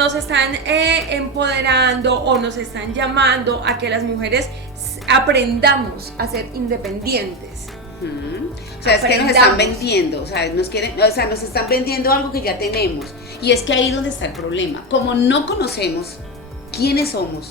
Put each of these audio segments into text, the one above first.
nos están empoderando o nos están llamando a que las mujeres aprendamos a ser independientes. O sea, es que nos están vendiendo, o sea, nos están vendiendo algo que ya tenemos. Y es que ahí es donde está el problema. Como no conocemos quiénes somos,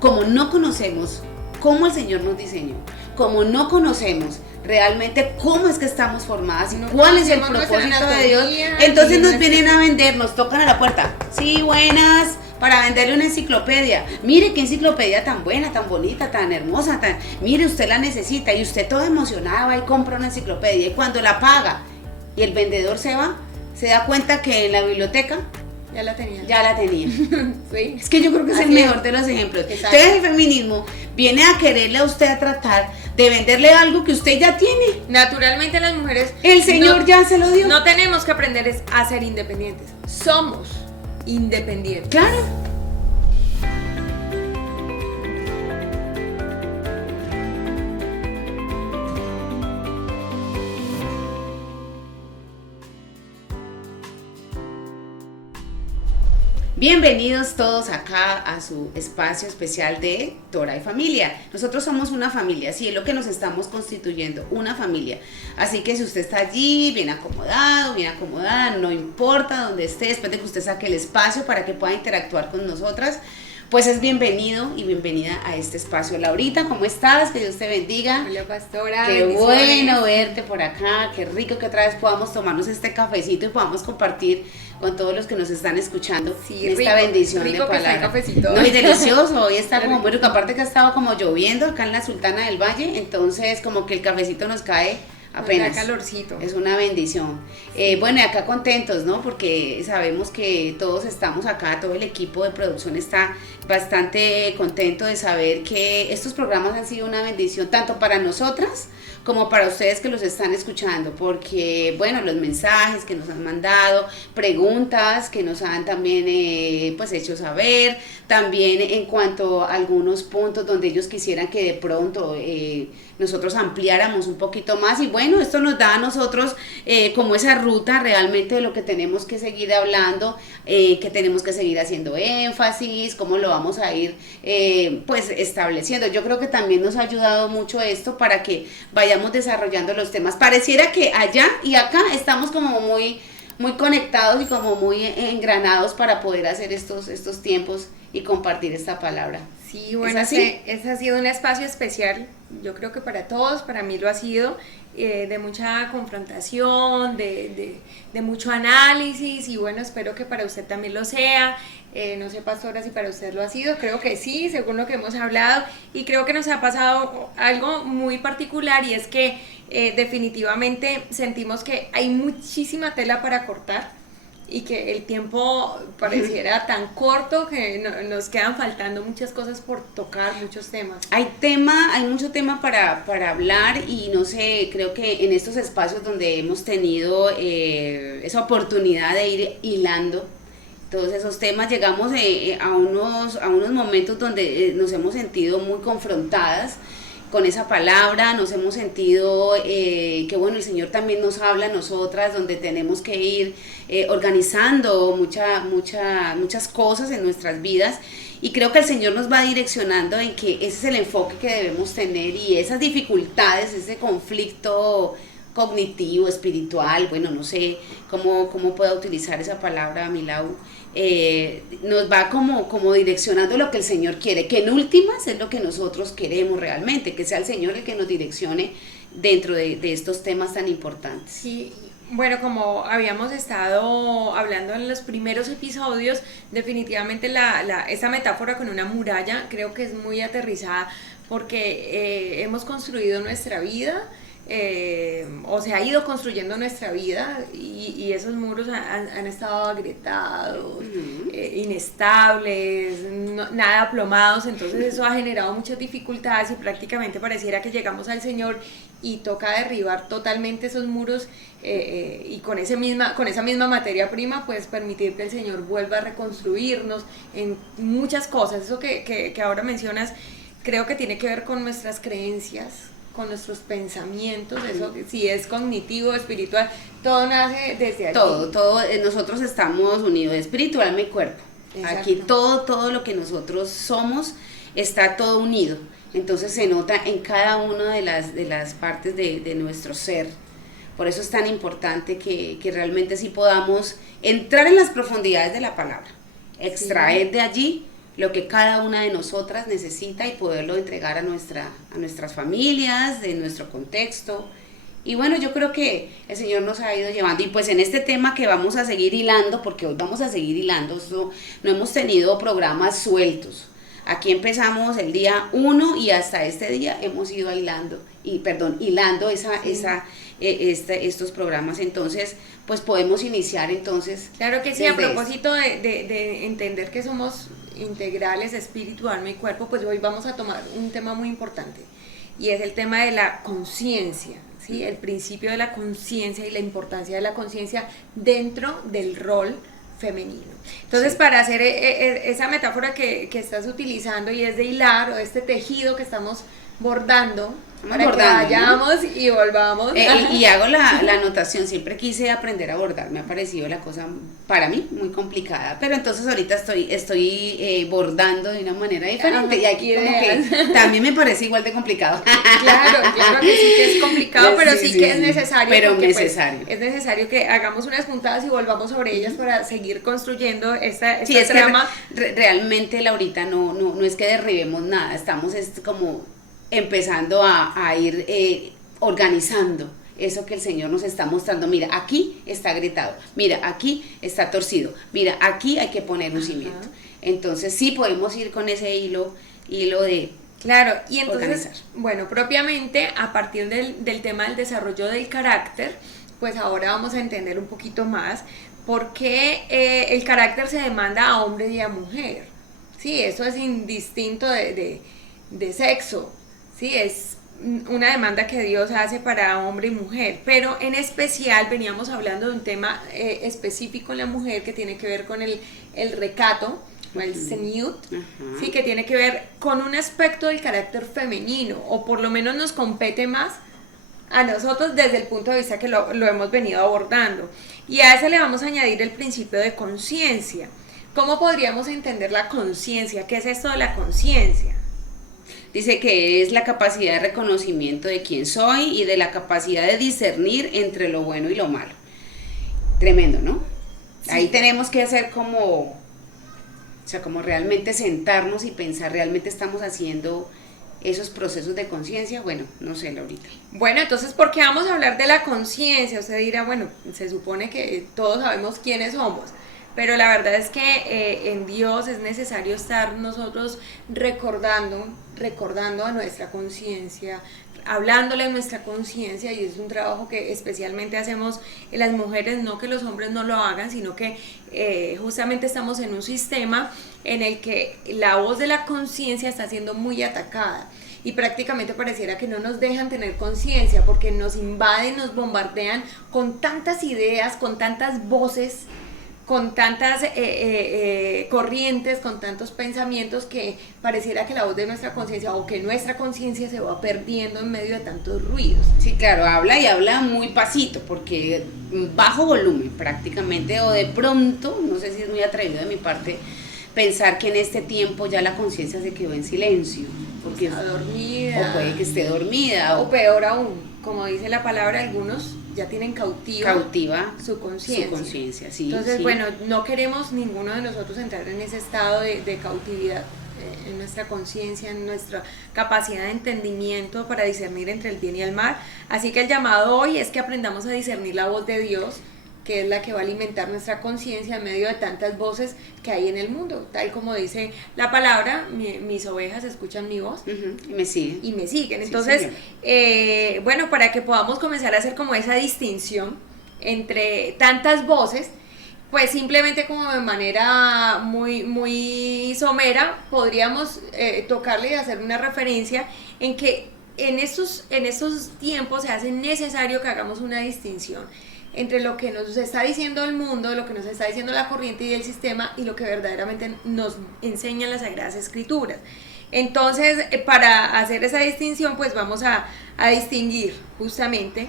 como no conocemos cómo el Señor nos diseñó, como no conocemos realmente cómo es que estamos formadas y cuál es el propósito de Dios, entonces nos vienen a vender, nos tocan a la puerta. Sí, buenas, para venderle una enciclopedia. Mire qué enciclopedia tan buena, tan bonita, tan hermosa, mire, usted la necesita, y usted toda emocionada va y compra una enciclopedia, y cuando la paga y el vendedor se va, se da cuenta que en la biblioteca ya la tenía. Sí. Es que yo creo que es el mejor de los ejemplos. Exacto. Entonces el feminismo viene a quererle a usted a tratar de venderle algo que usted ya tiene. Naturalmente las mujeres, el Señor ya se lo dio. No tenemos que aprender a ser independientes. Somos independientes. Claro. Bienvenidos todos acá a su espacio especial de Torah y Familia. Nosotros somos una familia, sí, es lo que nos estamos constituyendo, una familia. Así que si usted está allí, bien acomodado, bien acomodada, no importa donde esté, después de que usted saque el espacio para que pueda interactuar con nosotras, pues es bienvenido y bienvenida a este espacio. Laurita, ¿cómo estás? Que Dios te bendiga. Hola, pastora. Qué bueno verte por acá, qué rico que otra vez podamos tomarnos este cafecito y podamos compartir con todos los que nos están escuchando esta bendición de palabra. No, y delicioso, hoy está como muy rico, aparte que ha estado como lloviendo acá en la Sultana del Valle, entonces como que el cafecito nos cae apenas. Calorcito. Es una bendición. Bueno, y acá contentos, ¿no? Porque sabemos que todos estamos acá, todo el equipo de producción está bastante contento de saber que estos programas han sido una bendición tanto para nosotras como para ustedes que los están escuchando, porque, bueno, los mensajes que nos han mandado, preguntas que nos han también pues hecho saber, también en cuanto a algunos puntos donde ellos quisieran que de pronto nosotros ampliáramos un poquito más, y bueno, esto nos da a nosotros como esa ruta realmente de lo que tenemos que seguir hablando, que tenemos que seguir haciendo énfasis, cómo lo vamos a ir pues estableciendo. Yo creo que también nos ha ayudado mucho esto para que vayamos desarrollando los temas. Pareciera que allá y acá estamos como muy conectados y como muy engranados para poder hacer estos tiempos y compartir esta palabra. Sí, bueno, ese ha sido un espacio especial, yo creo que para todos, para mí lo ha sido, de mucha confrontación, de mucho análisis, y bueno, espero que para usted también lo sea. No sé, pastora, si para usted lo ha sido, creo que sí, según lo que hemos hablado, y creo que nos ha pasado algo muy particular, y es que definitivamente sentimos que hay muchísima tela para cortar, y que el tiempo pareciera tan corto que nos quedan faltando muchas cosas por tocar, muchos temas. Hay mucho tema para hablar, y no sé, creo que en estos espacios donde hemos tenido esa oportunidad de ir hilando todos esos temas, llegamos a unos momentos donde nos hemos sentido muy confrontadas con esa palabra, nos hemos sentido que bueno, el Señor también nos habla a nosotras, donde tenemos que ir organizando muchas cosas en nuestras vidas, y creo que el Señor nos va direccionando en que ese es el enfoque que debemos tener, y esas dificultades, ese conflicto cognitivo, espiritual, bueno, no sé cómo pueda utilizar esa palabra, Milau, nos va como direccionando lo que el Señor quiere, que en últimas es lo que nosotros queremos realmente, que sea el Señor el que nos direccione dentro de estos temas tan importantes. Sí, bueno, como habíamos estado hablando en los primeros episodios, definitivamente esta metáfora con una muralla creo que es muy aterrizada, porque hemos construido nuestra vida, o se ha ido construyendo nuestra vida, y esos muros han estado agrietados, inestables, nada aplomados, entonces eso ha generado muchas dificultades, y prácticamente pareciera que llegamos al Señor y toca derribar totalmente esos muros, y con esa misma materia prima, pues permitir que el Señor vuelva a reconstruirnos en muchas cosas. Eso que ahora mencionas creo que tiene que ver con nuestras creencias, con nuestros pensamientos, eso si es cognitivo, espiritual, todo nace desde allí. Todo, nosotros estamos unidos, espiritual, mi cuerpo. Exacto. Aquí todo lo que nosotros somos está todo unido. Entonces se nota en cada una de las partes de nuestro ser. Por eso es tan importante que realmente sí podamos entrar en las profundidades de la palabra, extraer de allí lo que cada una de nosotras necesita y poderlo entregar a nuestras familias, de nuestro contexto. Y bueno, yo creo que el Señor nos ha ido llevando, y pues en este tema que vamos a seguir hilando, porque hoy vamos a seguir hilando, no hemos tenido programas sueltos. Aquí empezamos el día 1 y hasta este día hemos ido hilando estos programas. Entonces pues podemos iniciar entonces. Claro que sí, a propósito de entender que somos integrales, espíritu, alma y cuerpo, pues hoy vamos a tomar un tema muy importante y es el tema de la conciencia, ¿sí? El principio de la conciencia y la importancia de la conciencia dentro del rol femenino. Entonces, sí, para hacer esa metáfora que estás utilizando, y es de hilar, o este tejido que estamos bordando, para que vayamos, ¿no? Y volvamos. Y hago la anotación, siempre quise aprender a bordar, me ha parecido la cosa para mí muy complicada, pero entonces ahorita estoy bordando de una manera diferente, y aquí como que también me parece igual de complicado. Claro que sí que es complicado, pero sí que es necesario. Pero necesario. Pues, es necesario que hagamos unas puntadas y volvamos sobre ellas para seguir construyendo esta sí, es trama. Que realmente, Laurita, no es que derribemos nada, estamos como empezando a ir organizando eso que el Señor nos está mostrando. Mira, aquí está agrietado, mira, aquí está torcido, mira, aquí hay que poner un cimiento. Entonces sí podemos ir con ese hilo de claro, y entonces, organizar. Bueno, propiamente a partir del tema del desarrollo del carácter, pues ahora vamos a entender un poquito más por qué el carácter se demanda a hombre y a mujer. Sí, eso es indistinto de sexo. Sí, es una demanda que Dios hace para hombre y mujer, pero en especial veníamos hablando de un tema específico en la mujer que tiene que ver con el recato, o el tzniut, sí, que tiene que ver con un aspecto del carácter femenino, o por lo menos nos compete más a nosotros desde el punto de vista que lo hemos venido abordando. Y a eso le vamos a añadir el principio de conciencia. ¿Cómo podríamos entender la conciencia? ¿Qué es esto de la conciencia? Dice que es la capacidad de reconocimiento de quién soy y de la capacidad de discernir entre lo bueno y lo malo. Tremendo, ¿no? Sí. Ahí tenemos que hacer como realmente sentarnos y pensar, ¿realmente estamos haciendo esos procesos de conciencia? Bueno, no sé, Laurita. Bueno, entonces, ¿por qué vamos a hablar de la conciencia? Usted dirá, bueno, se supone que todos sabemos quiénes somos, pero la verdad es que en Dios es necesario estar nosotros recordando a nuestra conciencia, hablándole a nuestra conciencia, y es un trabajo que especialmente hacemos las mujeres, no que los hombres no lo hagan, sino que justamente estamos en un sistema en el que la voz de la conciencia está siendo muy atacada. Y prácticamente pareciera que no nos dejan tener conciencia, porque nos invaden, nos bombardean con tantas ideas, con tantas voces, con tantas corrientes, con tantos pensamientos, que pareciera que la voz de nuestra conciencia, o que nuestra conciencia, se va perdiendo en medio de tantos ruidos. Sí, claro, habla muy pasito, porque bajo volumen prácticamente, o de pronto, no sé si es muy atrevido de mi parte, pensar que en este tiempo ya la conciencia se quedó en silencio, porque está dormida, o puede que esté dormida, o peor aún, como dice la palabra, algunos ya tienen cautiva su conciencia. Sí. Entonces, sí. bueno, no queremos ninguno de nosotros entrar en ese estado de cautividad en nuestra conciencia, en nuestra capacidad de entendimiento para discernir entre el bien y el mal. Así que el llamado hoy es que aprendamos a discernir la voz de Dios, que es la que va a alimentar nuestra conciencia en medio de tantas voces que hay en el mundo. Tal como dice la palabra, mis ovejas escuchan mi voz, y me siguen. Entonces, bueno, para que podamos comenzar a hacer como esa distinción entre tantas voces, pues simplemente como de manera muy somera podríamos tocarle y hacer una referencia en que en estos tiempos se hace necesario que hagamos una distinción entre lo que nos está diciendo el mundo, lo que nos está diciendo la corriente y el sistema, y lo que verdaderamente nos enseñan las Sagradas Escrituras. Entonces, para hacer esa distinción, pues vamos a distinguir justamente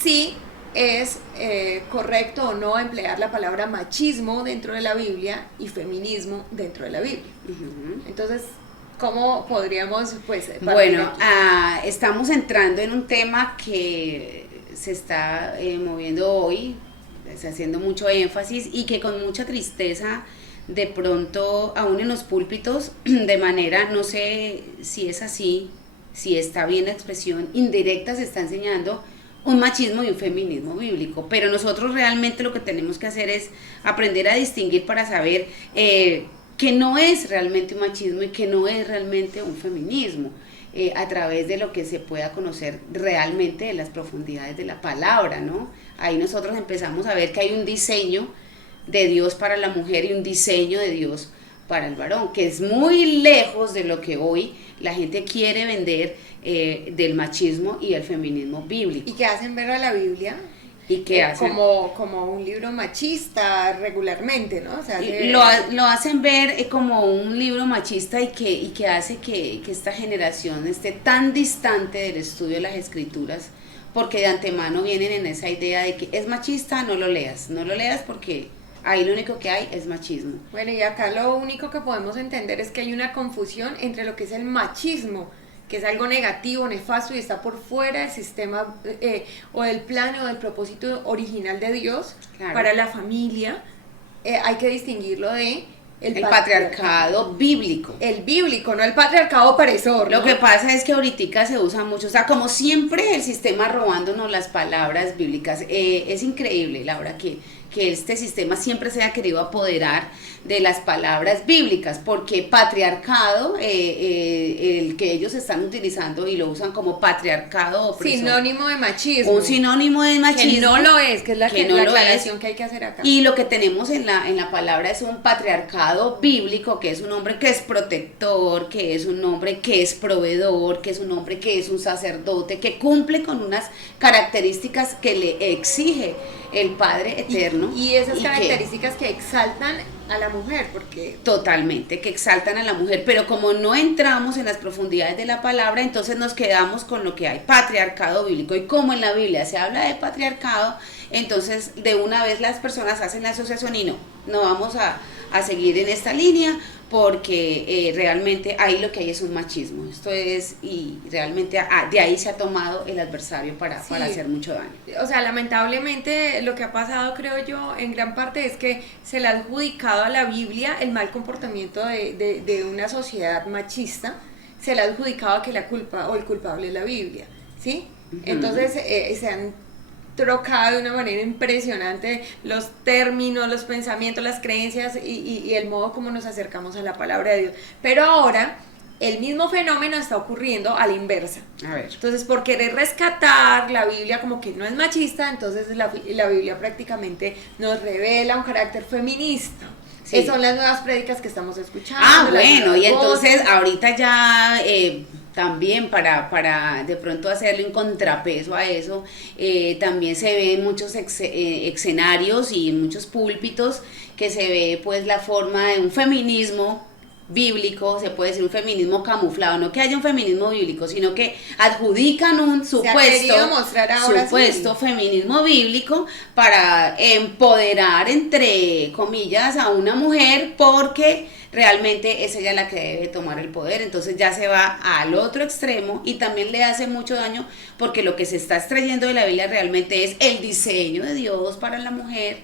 si es correcto o no emplear la palabra machismo dentro de la Biblia y feminismo dentro de la Biblia. Entonces, ¿cómo podríamos, pues, bueno, estamos entrando en un tema que se está moviendo hoy, está haciendo mucho énfasis y que con mucha tristeza de pronto aún en los púlpitos de manera, no sé si es así, si está bien la expresión, indirecta se está enseñando un machismo y un feminismo bíblico, pero nosotros realmente lo que tenemos que hacer es aprender a distinguir para saber que no es realmente un machismo y que no es realmente un feminismo, a través de lo que se pueda conocer realmente de las profundidades de la palabra, ¿no? Ahí nosotros empezamos a ver que hay un diseño de Dios para la mujer y un diseño de Dios para el varón, que es muy lejos de lo que hoy la gente quiere vender del machismo y el feminismo bíblico. Y que hacen ver a la Biblia ¿Y qué hacen? Como un libro machista regularmente, ¿no? O sea, lo hacen ver como un libro machista y que hace que esta generación esté tan distante del estudio de las escrituras, porque de antemano vienen en esa idea de que es machista, no lo leas porque ahí lo único que hay es machismo. Bueno, y acá lo único que podemos entender es que hay una confusión entre lo que es el machismo, que es algo negativo, nefasto y está por fuera del sistema o del plan o del propósito original de Dios, claro, para la familia. Hay que distinguirlo de el patriarcado bíblico. El bíblico, no el patriarcado opresor, ¿no? Lo que pasa es que ahorita se usa mucho, o sea, como siempre el sistema robándonos las palabras bíblicas. Es increíble, Laura, que este sistema siempre se haya querido apoderar de las palabras bíblicas, porque patriarcado, el que ellos están utilizando y lo usan como patriarcado opresor, sinónimo de machismo. Un sinónimo de machismo. Que no lo es, que es la aclaración que hay que hacer acá. Y lo que tenemos en la palabra es un patriarcado bíblico, que es un hombre que es protector, que es un hombre que es proveedor, que es un hombre que es un sacerdote, que cumple con unas características que le exige el Padre Eterno. Y esas características que exaltan a la mujer, porque... Totalmente, que exaltan a la mujer, pero como no entramos en las profundidades de la palabra, entonces nos quedamos con lo que hay, patriarcado bíblico, y como en la Biblia se habla de patriarcado, entonces de una vez las personas hacen la asociación y no vamos a seguir en esta línea, porque realmente ahí lo que hay es un machismo, esto es, y realmente de ahí se ha tomado el adversario para hacer mucho daño. O sea, lamentablemente lo que ha pasado, creo yo, en gran parte es que se le ha adjudicado a la Biblia el mal comportamiento de una sociedad machista, se le ha adjudicado que la culpa o el culpable es la Biblia, ¿sí? Uh-huh. Entonces se han trocado de una manera impresionante los términos, los pensamientos, las creencias y el modo como nos acercamos a la palabra de Dios. Pero ahora el mismo fenómeno está ocurriendo a la inversa. A ver. Entonces, por querer rescatar la Biblia como que no es machista, entonces la Biblia prácticamente nos revela un carácter feminista. Sí. Son las nuevas prédicas que estamos escuchando. Bueno, y entonces ahorita ya... también para de pronto hacerle un contrapeso a eso, también se ve en muchos escenarios y en muchos púlpitos que se ve pues la forma de un feminismo bíblico, se puede decir un feminismo camuflado, no que haya un feminismo bíblico, sino que adjudican un supuesto feminismo bíblico para empoderar, entre comillas, a una mujer, porque realmente es ella la que debe tomar el poder. Entonces ya se va al otro extremo y también le hace mucho daño, porque lo que se está extrayendo de la Biblia realmente es el diseño de Dios para la mujer,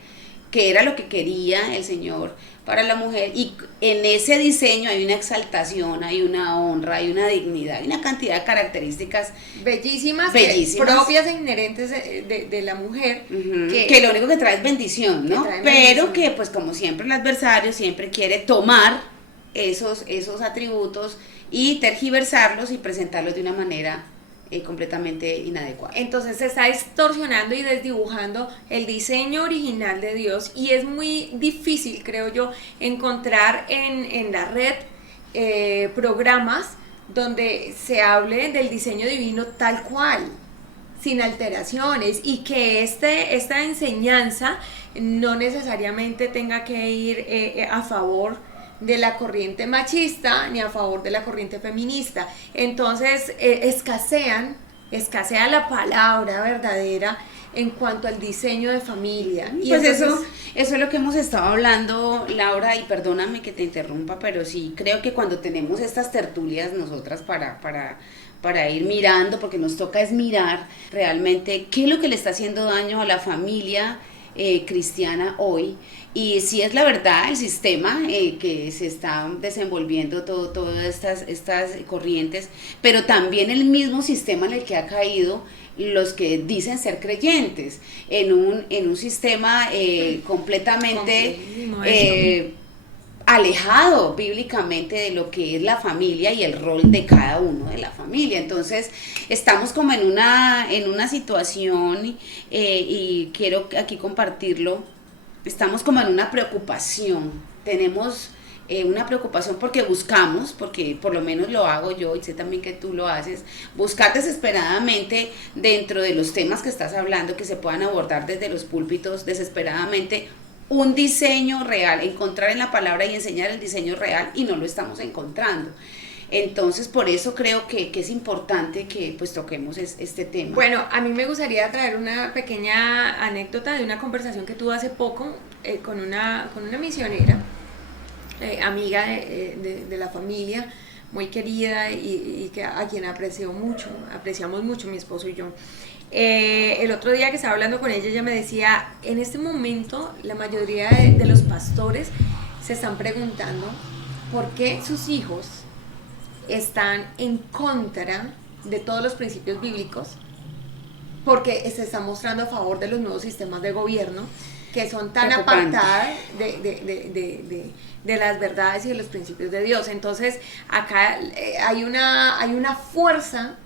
que era lo que quería el Señor para la mujer, y en ese diseño hay una exaltación, hay una honra, hay una dignidad, hay una cantidad de características bellísimas. Propias e inherentes de la mujer, uh-huh, que lo único que trae es bendición, ¿no? Pero que pues como siempre el adversario siempre quiere tomar esos atributos y tergiversarlos y presentarlos de una manera completamente inadecuada. Entonces se está distorsionando y desdibujando el diseño original de Dios, y es muy difícil, creo yo, encontrar en la red programas donde se hable del diseño divino tal cual, sin alteraciones, y que esta enseñanza no necesariamente tenga que ir a favor de la corriente machista ni a favor de la corriente feminista. Entonces escasea la palabra verdadera en cuanto al diseño de familia. Y pues entonces, eso es lo que hemos estado hablando, Laura, y perdóname que te interrumpa, pero sí creo que cuando tenemos estas tertulias nosotras para ir mirando, porque nos toca es mirar realmente qué es lo que le está haciendo daño a la familia cristiana hoy, y si es la verdad el sistema que se está desenvolviendo todas estas corrientes, pero también el mismo sistema en el que ha caído los que dicen ser creyentes, en un sistema completamente alejado bíblicamente de lo que es la familia y el rol de cada uno de la familia. Entonces estamos como en una situación y quiero aquí compartirlo, estamos como en una preocupación, tenemos una preocupación porque buscamos, porque por lo menos lo hago yo y sé también que tú lo haces, buscar desesperadamente dentro de los temas que estás hablando, que se puedan abordar desde los púlpitos, desesperadamente un diseño real, encontrar en la palabra y enseñar el diseño real, y no lo estamos encontrando. Entonces por eso creo que es importante que pues toquemos este tema. Bueno, a mí me gustaría traer una pequeña anécdota de una conversación que tuve hace poco con una misionera, amiga de la familia, muy querida y que a quien apreciamos mucho mi esposo y yo. El otro día que estaba hablando con ella me decía, en este momento la mayoría de los pastores se están preguntando por qué sus hijos están en contra de todos los principios bíblicos, porque se están mostrando a favor de los nuevos sistemas de gobierno que son tan apartadas de las verdades y de los principios de Dios. Entonces acá hay una fuerza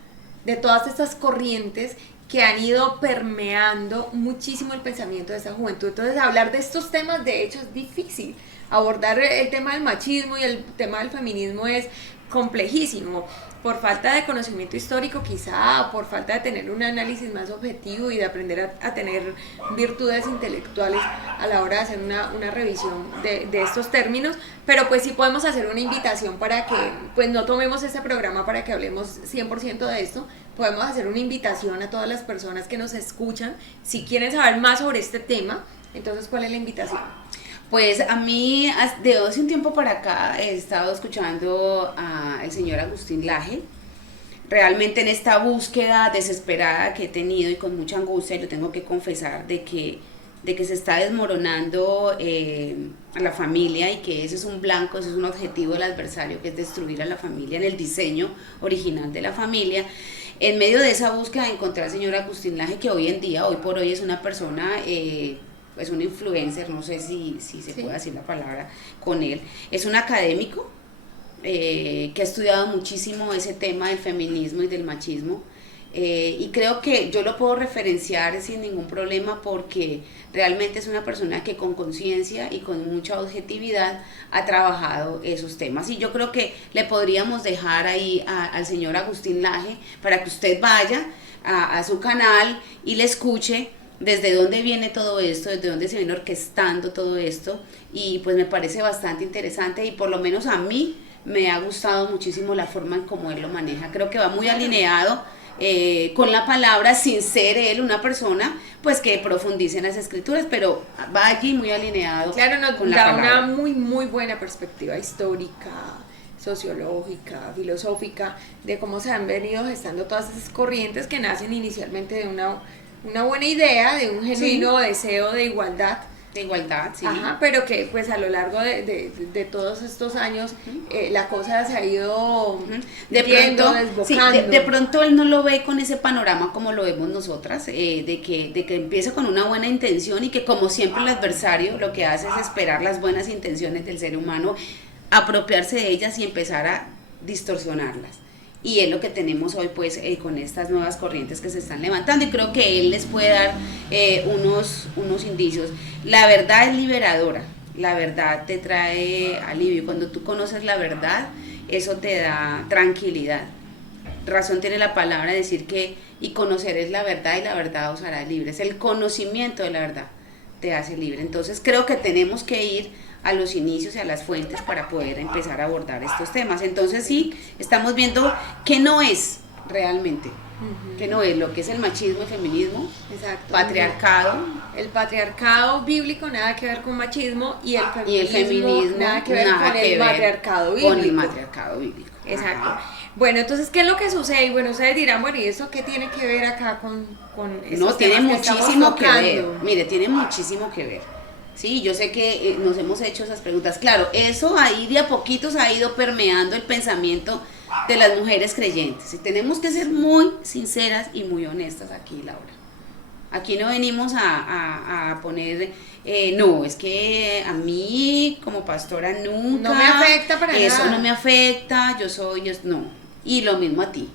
de todas estas corrientes que han ido permeando muchísimo el pensamiento de esta juventud. Entonces hablar de estos temas de hecho es difícil. Abordar el tema del machismo y el tema del feminismo es complejísimo, por falta de conocimiento histórico quizá, por falta de tener un análisis más objetivo y de aprender a tener virtudes intelectuales a la hora de hacer una revisión de estos términos, pero pues sí podemos hacer una invitación para que pues no tomemos este programa para que hablemos 100% de esto, podemos hacer una invitación a todas las personas que nos escuchan, si quieren saber más sobre este tema. Entonces, ¿cuál es la invitación? Pues a mí, de hace un tiempo para acá, he estado escuchando al señor Agustín Laje, realmente en esta búsqueda desesperada que he tenido y con mucha angustia, y lo tengo que confesar, de que se está desmoronando a la familia, y que ese es un blanco, ese es un objetivo del adversario, que es destruir a la familia en el diseño original de la familia. En medio de esa búsqueda encontré al señor Agustín Laje, que hoy por hoy es una persona... es un influencer, no sé si se puede decir la palabra con él, es un académico que ha estudiado muchísimo ese tema del feminismo y del machismo, y creo que yo lo puedo referenciar sin ningún problema porque realmente es una persona que con conciencia y con mucha objetividad ha trabajado esos temas, y yo creo que le podríamos dejar ahí al señor Agustín Laje para que usted vaya a su canal y le escuche desde dónde viene todo esto, desde dónde se viene orquestando todo esto, y pues me parece bastante interesante, y por lo menos a mí me ha gustado muchísimo la forma en cómo él lo maneja. Creo que va muy alineado con la palabra, sin ser él una persona pues que profundice en las escrituras, pero va allí muy alineado. Claro, nos con la da palabra. una muy buena perspectiva histórica, sociológica, filosófica, de cómo se han venido gestando todas esas corrientes que nacen inicialmente de una buena idea, de un genuino deseo de igualdad. De igualdad, sí. Ajá, pero que pues a lo largo de todos estos años la cosa se ha ido desbocando. Sí, de pronto él no lo ve con ese panorama como lo vemos nosotras, de que empieza con una buena intención, y que como siempre el adversario lo que hace es esperar las buenas intenciones del ser humano, apropiarse de ellas y empezar a distorsionarlas. Y es lo que tenemos hoy pues con estas nuevas corrientes que se están levantando, y creo que él les puede dar unos indicios. La verdad es liberadora, la verdad te trae alivio. Cuando tú conoces la verdad, eso te da tranquilidad. Razón tiene la palabra de decir que y conocer es la verdad y la verdad os hará libres. El conocimiento de la verdad te hace libre. Entonces creo que tenemos que ir a los inicios y a las fuentes para poder empezar a abordar estos temas. Entonces sí, estamos viendo que no es, realmente, que no es lo que es el machismo y feminismo, Exacto. patriarcado. El patriarcado bíblico nada que ver con machismo y el feminismo nada que ver con el matriarcado bíblico. Con el matriarcado bíblico. Exacto. Ajá. Bueno, entonces, ¿qué es lo que sucede? Y bueno, ustedes dirán, bueno, ¿y eso qué tiene que ver acá con No, tiene muchísimo que ver. tocando? Mire, tiene muchísimo que ver. Sí, yo sé que nos hemos hecho esas preguntas. Claro, eso ahí de a poquitos ha ido permeando el pensamiento de las mujeres creyentes. Y tenemos que ser muy sinceras y muy honestas aquí, Laura. Aquí no venimos a poner, no, es que a mí como pastora nunca. No me afecta para eso nada. no me afecta, no. Y lo mismo a ti.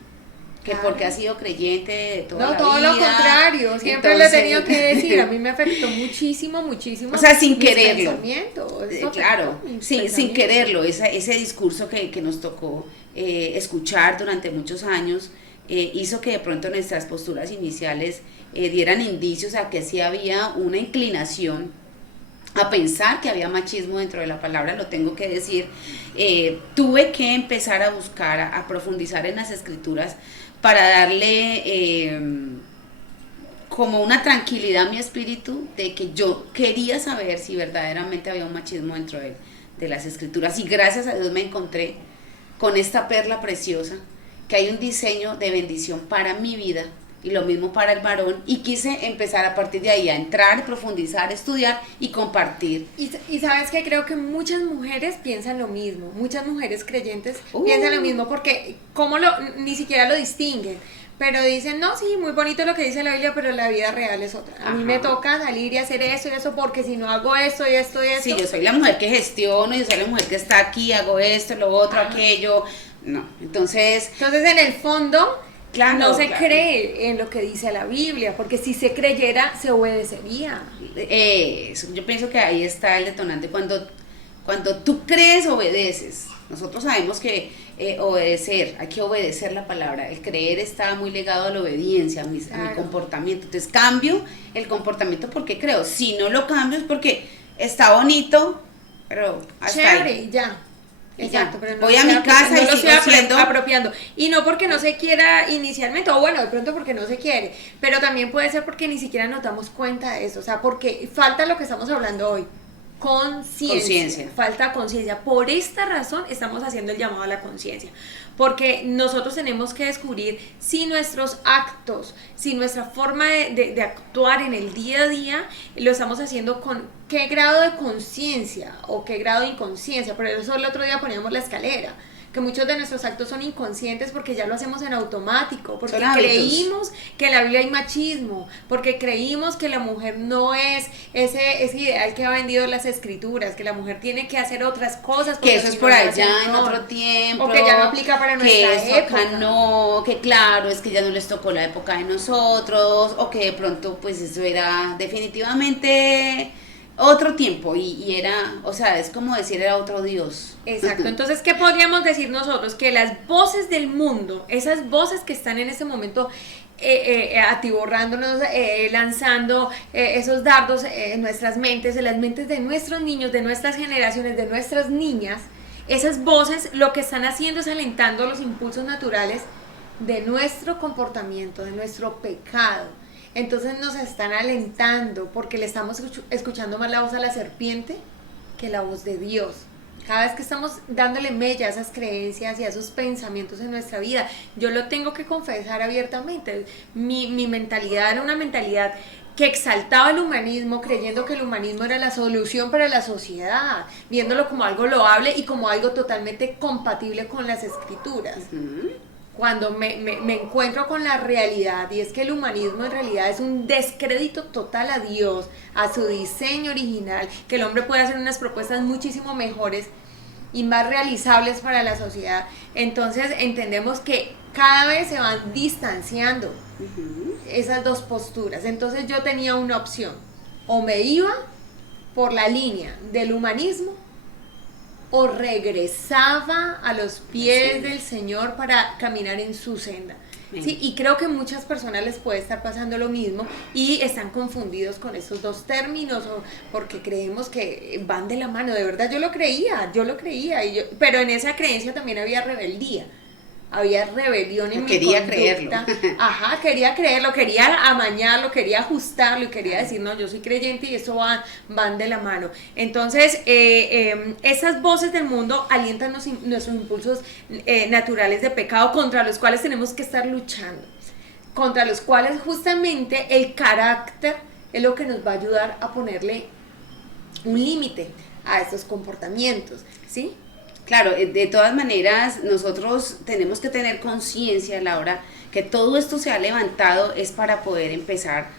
Que Claro. porque has sido creyente de toda la vida. No, todo lo contrario, siempre lo he tenido que decir, a mí me afectó muchísimo, muchísimo. O sea, sin mis quererlo. pensamientos, eso Claro, afectó mis sin pensamientos. quererlo, ese discurso que nos tocó escuchar durante muchos años, hizo que de pronto nuestras posturas iniciales dieran indicios a que sí había una inclinación a pensar que había machismo dentro de la palabra, lo tengo que decir. Tuve que empezar a buscar, a profundizar en las escrituras para darle como una tranquilidad a mi espíritu de que yo quería saber si verdaderamente había un machismo dentro de las escrituras. Y gracias a Dios me encontré con esta perla preciosa, que hay un diseño de bendición para mi vida y lo mismo para el varón, y quise empezar a partir de ahí a entrar, profundizar, estudiar y compartir. Y sabes que creo que muchas mujeres piensan lo mismo, muchas mujeres creyentes piensan lo mismo, porque ni siquiera lo distinguen, pero dicen, no, sí, muy bonito lo que dice la Biblia, pero la vida real es otra. A mí me toca salir y hacer eso y eso, porque si no hago esto y esto y esto. Sí, yo soy la mujer que gestiono, yo soy la mujer que está aquí, hago esto, lo otro, aquello. No, entonces en el fondo, claro, no se claro. cree en lo que dice la Biblia, porque si se creyera, se obedecería. Yo pienso que ahí está el detonante. Cuando tú crees, obedeces. Nosotros sabemos que obedecer, hay que obedecer la palabra. El creer está muy ligado a la obediencia, a mi comportamiento. Entonces cambio el comportamiento porque creo. Si no lo cambio es porque está bonito, pero hasta chévere, ahí. Y ya. Exacto, pero no voy a mi casa y lo sigo estoy siendo apropiando. Y no porque no se quiera inicialmente, o bueno, de pronto porque no se quiere, pero también puede ser porque ni siquiera nos damos cuenta de eso, o sea, porque falta lo que estamos hablando hoy. Conciencia. Falta conciencia. Por esta razón estamos haciendo el llamado a la conciencia. Porque nosotros tenemos que descubrir si nuestros actos, si nuestra forma de actuar en el día a día lo estamos haciendo con qué grado de conciencia o qué grado de inconsciencia. Por eso el otro día poníamos la escalera, que muchos de nuestros actos son inconscientes porque ya lo hacemos en automático, porque creímos que en la Biblia hay machismo, porque creímos que la mujer no es ese ideal que ha vendido las escrituras, que la mujer tiene que hacer otras cosas. Que eso es por allá en otro tiempo. O que ya no aplica para nuestra época. No, que claro, es que ya no les tocó la época de nosotros, o que de pronto pues eso era definitivamente otro tiempo y era, o sea, es como decir era otro Dios. Exacto, entonces, ¿qué podríamos decir nosotros? Que las voces del mundo, esas voces que están en ese momento atiborrándonos, lanzando esos dardos en nuestras mentes, en las mentes de nuestros niños, de nuestras generaciones, de nuestras niñas, esas voces lo que están haciendo es alentando los impulsos naturales de nuestro comportamiento, de nuestro pecado. Entonces nos están alentando porque le estamos escuchando más la voz a la serpiente que la voz de Dios. Cada vez que estamos dándole mella a esas creencias y a esos pensamientos en nuestra vida, yo lo tengo que confesar abiertamente. Mi mentalidad era una mentalidad que exaltaba el humanismo, creyendo que el humanismo era la solución para la sociedad, viéndolo como algo loable y como algo totalmente compatible con las escrituras. Cuando me encuentro con la realidad, y es que el humanismo en realidad es un descrédito total a Dios, a su diseño original, que el hombre puede hacer unas propuestas muchísimo mejores y más realizables para la sociedad. Entonces entendemos que cada vez se van distanciando esas dos posturas. Entonces yo tenía una opción: o me iba por la línea del humanismo, o regresaba a los pies del Señor para caminar en su senda. Sí, y creo que muchas personas les puede estar pasando lo mismo y están confundidos con esos dos términos, porque creemos que van de la mano. De verdad yo lo creía, pero en esa creencia también había rebeldía. había rebelión en mi Quería conducta. creerlo. Ajá, quería creerlo, quería amañarlo, quería ajustarlo y quería decir, no, yo soy creyente y eso van de la mano. Entonces, esas voces del mundo alientan nuestros impulsos naturales de pecado contra los cuales tenemos que estar luchando, contra los cuales justamente el carácter es lo que nos va a ayudar a ponerle un límite a estos comportamientos, ¿sí? Claro, de todas maneras nosotros tenemos que tener conciencia, Laura, que todo esto se ha levantado es para poder empezar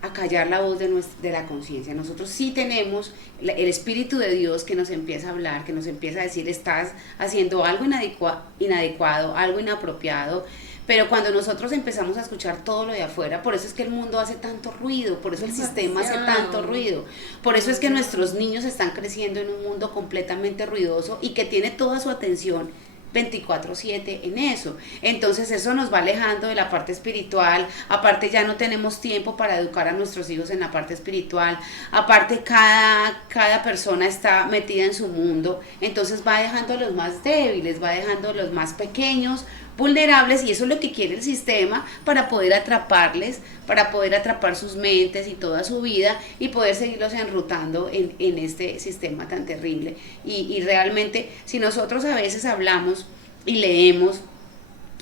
a callar la voz de la conciencia. Nosotros sí tenemos el Espíritu de Dios que nos empieza a hablar, que nos empieza a decir, estás haciendo algo inadecuado, algo inapropiado. Pero cuando nosotros empezamos a escuchar todo lo de afuera, por eso es que el mundo hace tanto ruido, por eso el sistema hace tanto ruido, por eso es que nuestros niños están creciendo en un mundo completamente ruidoso y que tiene toda su atención 24/7 en eso. Entonces eso nos va alejando de la parte espiritual, aparte ya no tenemos tiempo para educar a nuestros hijos en la parte espiritual, aparte cada persona está metida en su mundo, entonces va dejando a los más débiles, va dejando a los más pequeños, vulnerables, y eso es lo que quiere el sistema para poder atraparles, para poder atrapar sus mentes y toda su vida y poder seguirlos enrutando en este sistema tan terrible. Y realmente, si nosotros a veces hablamos y leemos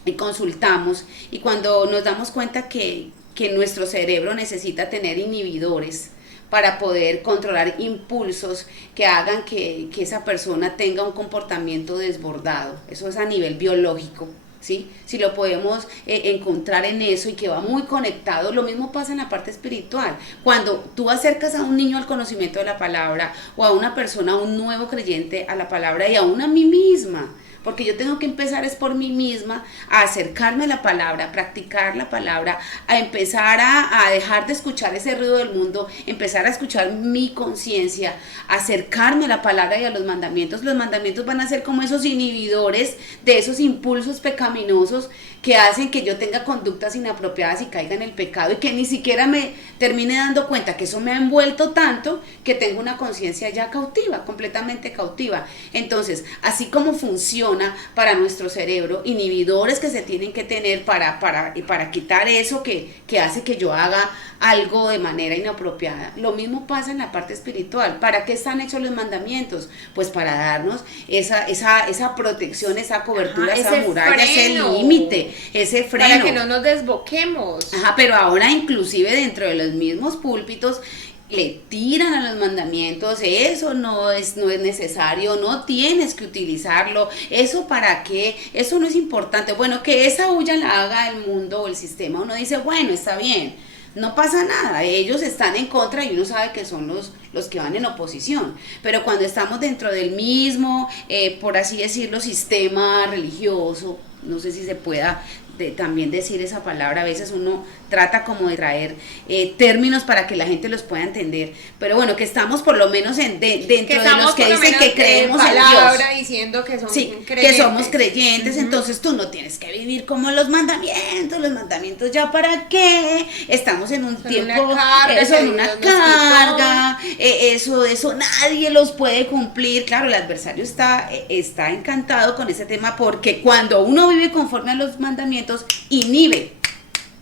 y consultamos, y cuando nos damos cuenta que nuestro cerebro necesita tener inhibidores para poder controlar impulsos que hagan que esa persona tenga un comportamiento desbordado, eso es a nivel biológico, ¿sí? Si lo podemos encontrar en eso y que va muy conectado, lo mismo pasa en la parte espiritual. Cuando tú acercas a un niño al conocimiento de la palabra, o a una persona, a un nuevo creyente a la palabra, y aún a mí misma, porque yo tengo que empezar es por mí misma a acercarme a la palabra, a practicar la palabra, a empezar a dejar de escuchar ese ruido del mundo, empezar a escuchar mi conciencia, acercarme a la palabra y a los mandamientos. Los mandamientos van a ser como esos inhibidores de esos impulsos pecaminosos que hacen que yo tenga conductas inapropiadas y caiga en el pecado, y que ni siquiera me termine dando cuenta que eso me ha envuelto tanto que tengo una conciencia ya cautiva, completamente cautiva. Entonces, así como funciona para nuestro cerebro, inhibidores que se tienen que tener para quitar eso que hace que yo haga algo de manera inapropiada, lo mismo pasa en la parte espiritual. ¿Para qué están hechos los mandamientos? Pues para darnos esa protección, esa cobertura, esa muralla, ese límite, ese freno. Para que no nos desboquemos. Ajá, pero ahora inclusive dentro de los mismos púlpitos le tiran a los mandamientos, eso no es necesario, no tienes que utilizarlo, eso para qué, eso no es importante. Bueno, que esa bulla la haga el mundo o el sistema, uno dice, bueno, está bien, no pasa nada, ellos están en contra y uno sabe que son los que van en oposición, pero cuando estamos dentro del mismo, por así decirlo, sistema religioso, no sé si se pueda también decir esa palabra, a veces uno trata como de traer términos para que la gente los pueda entender, pero bueno, que estamos por lo menos dentro de los que dicen que creemos en Dios, diciendo que, sí, creyentes. Que somos creyentes, entonces tú no tienes que vivir como los mandamientos ya para qué, estamos en un tiempo, eso en una carga, eso nadie los puede cumplir. Claro, el adversario está encantado con ese tema, porque cuando uno vive conforme a los mandamientos, inhibe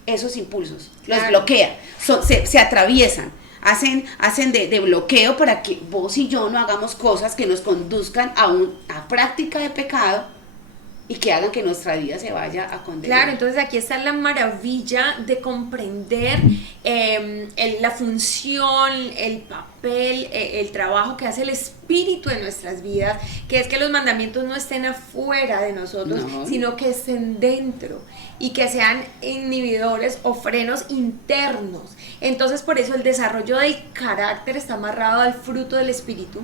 esos impulsos, los bloquea, se atraviesan, hacen de bloqueo para que vos y yo no hagamos cosas que nos conduzcan a práctica de pecado y que hagan que nuestra vida se vaya a condenar. Claro, entonces aquí está la maravilla de comprender la función, el papel, el trabajo que hace el Espíritu en nuestras vidas, que es que los mandamientos no estén afuera de nosotros, sino que estén dentro, y que sean inhibidores o frenos internos. Entonces, por eso el desarrollo del carácter está amarrado al fruto del Espíritu,